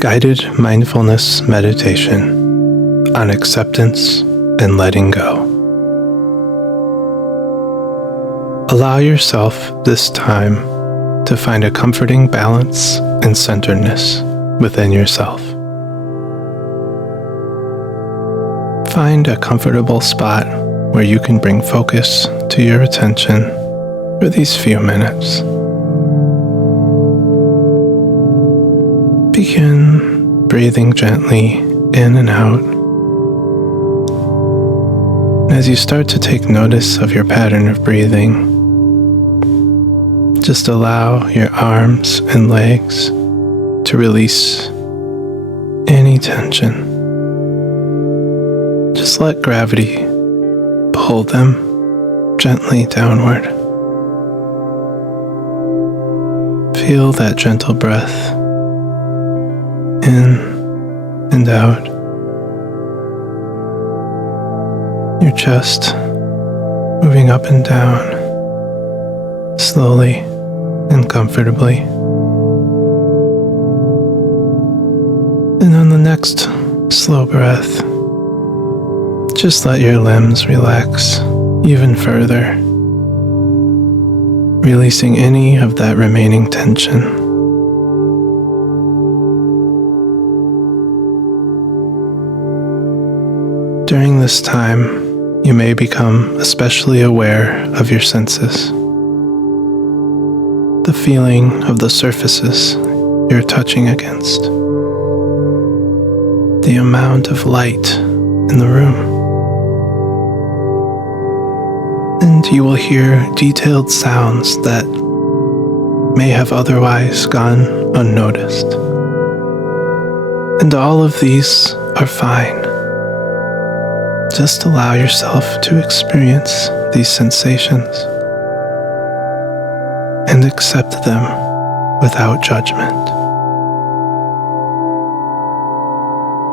guided mindfulness meditation on acceptance and letting go. Allow yourself this time to find a comforting balance and centeredness within yourself. Find a comfortable spot where you can bring focus to your attention for these few minutes. Begin breathing gently in and out. As you start to take notice of your pattern of breathing, just allow your arms and legs to release any tension. Just let gravity pull them gently downward. Feel that gentle breath in and out. Your chest moving up and down slowly and comfortably. And on the next slow breath, just let your limbs relax even further, releasing any of that remaining tension. During this time, you may become especially aware of your senses. The feeling of the surfaces you're touching against. The amount of light in the room. And you will hear detailed sounds that may have otherwise gone unnoticed. And all of these are fine. Just allow yourself to experience these sensations and accept them without judgment.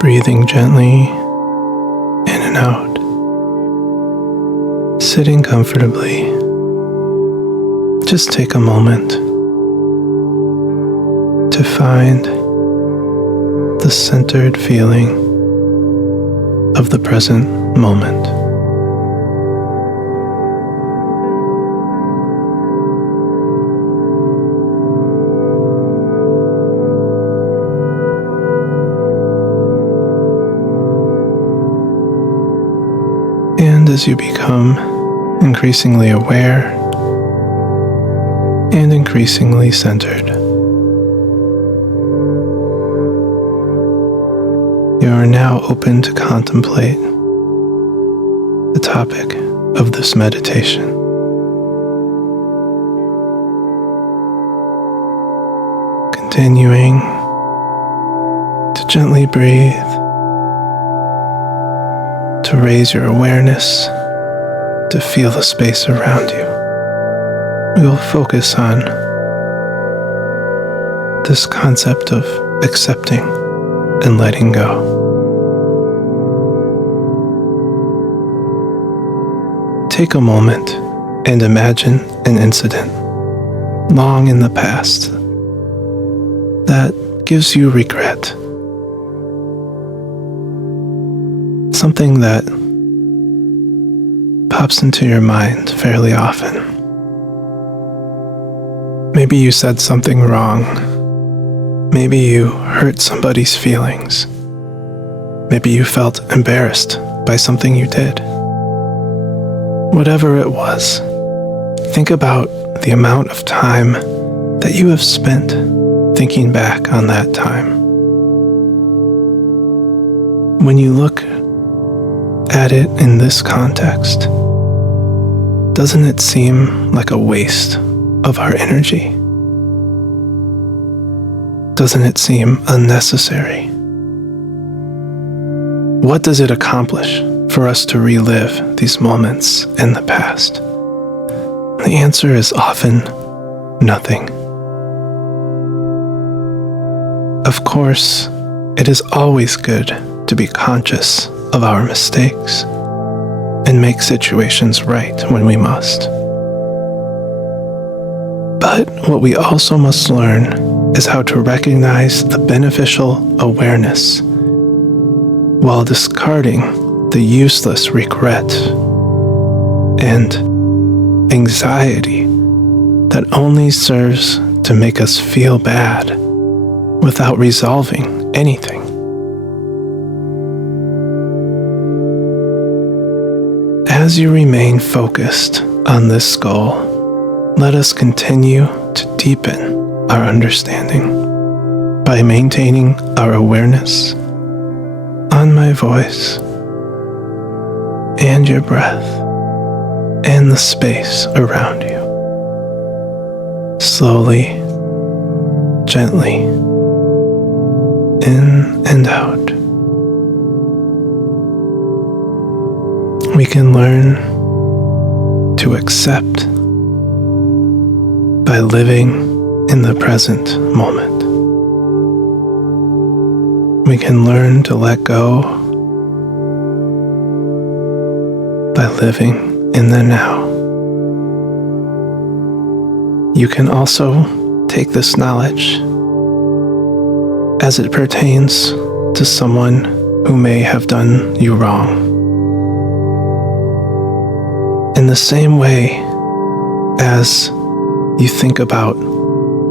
Breathing gently in and out, sitting comfortably. Just take a moment to find the centered feeling of the present moment. And as you become increasingly aware and increasingly centered, you are now open to contemplate the topic of this meditation. Continuing to gently breathe, to raise your awareness, to feel the space around you. We will focus on this concept of accepting and letting go. Take a moment and imagine an incident long in the past that gives you regret. Something that pops into your mind fairly often. Maybe you said something wrong. Maybe you hurt somebody's feelings. Maybe you felt embarrassed by something you did. Whatever it was, think about the amount of time that you have spent thinking back on that time. When you look at it in this context, doesn't it seem like a waste of our energy? Doesn't it seem unnecessary? What does it accomplish for us to relive these moments in the past? The answer is often nothing. Of course, it is always good to be conscious of our mistakes and make situations right when we must. But what we also must learn is how to recognize the beneficial awareness while discarding the useless regret and anxiety that only serves to make us feel bad without resolving anything. As you remain focused on this goal, let us continue to deepen our understanding by maintaining our awareness on my voice and your breath and the space around you. Slowly, gently, in and out. We can learn to accept by living in the present moment. We can learn to let go by living in the now. You can also take this knowledge as it pertains to someone who may have done you wrong. In the same way as you think about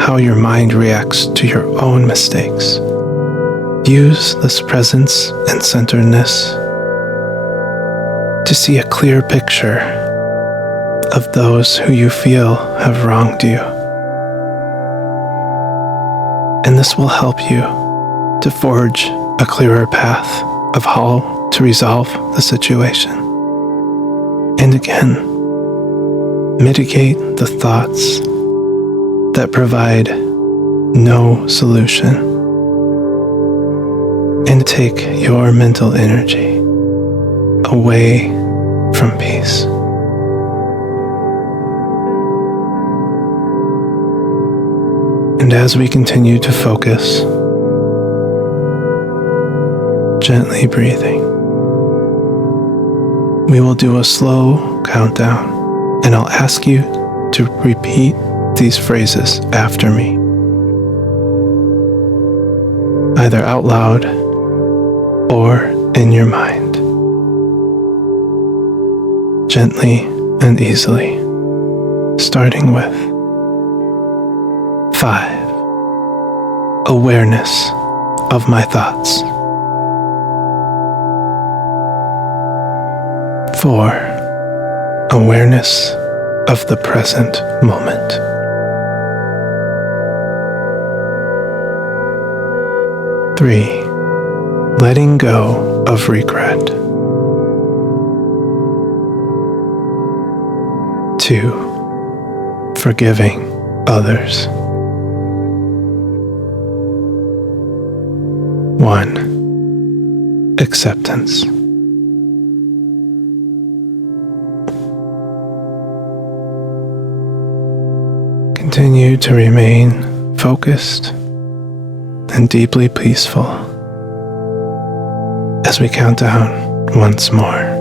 how your mind reacts to your own mistakes, use this presence and centeredness to see a clear picture of those who you feel have wronged you. And this will help you to forge a clearer path of how to resolve the situation. And again, mitigate the thoughts that provide no solution and take your mental energy away from peace. And as we continue to focus, gently breathing, we will do a slow countdown, and I'll ask you to repeat these phrases after me, either out loud or in your mind, gently and easily, starting with 5. Awareness of my thoughts. 4. Awareness of the present moment. 3. Letting go of regret. 2. Forgiving others. 1. Acceptance. Continue to remain focused and deeply peaceful as we count down once more.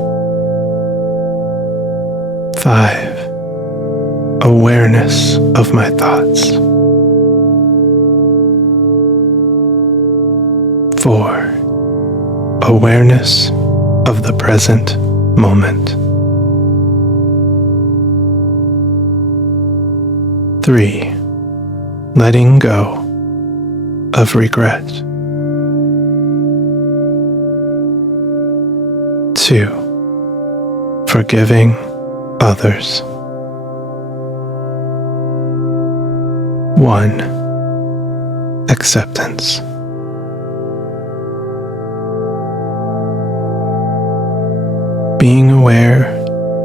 5. Awareness of my thoughts. 4. Awareness of the present moment. 3. Letting go of regret. 2. Forgiving others. 1. Acceptance. Being aware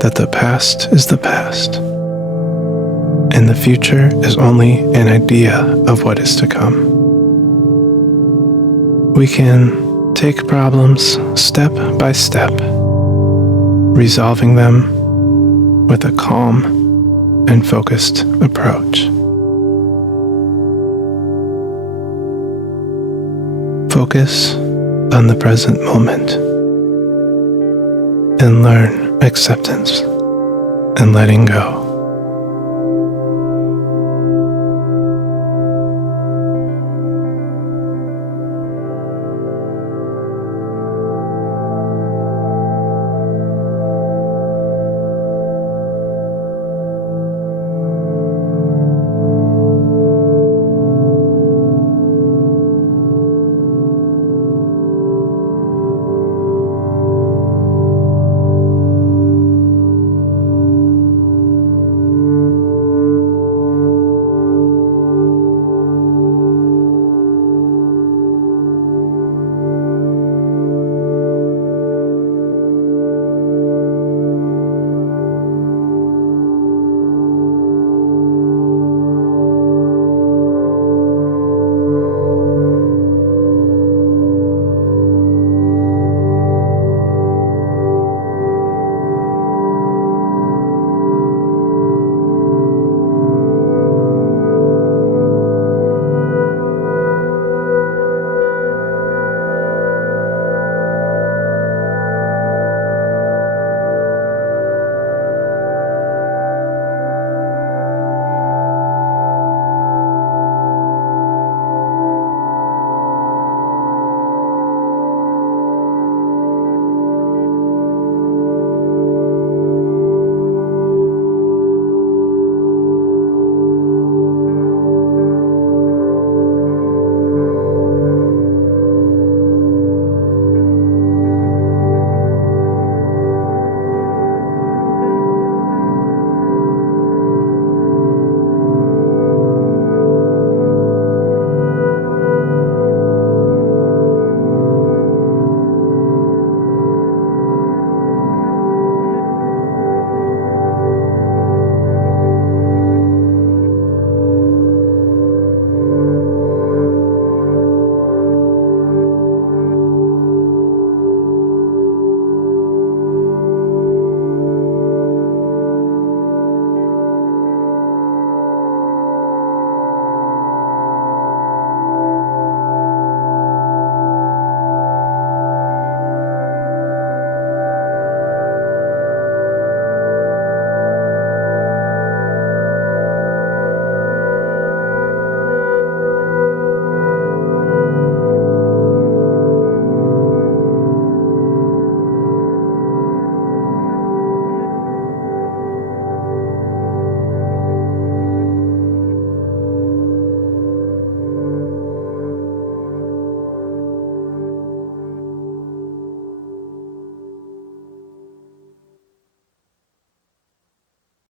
that the past is the past, and the future is only an idea of what is to come. We can take problems step by step, resolving them with a calm and focused approach. Focus on the present moment and learn acceptance and letting go.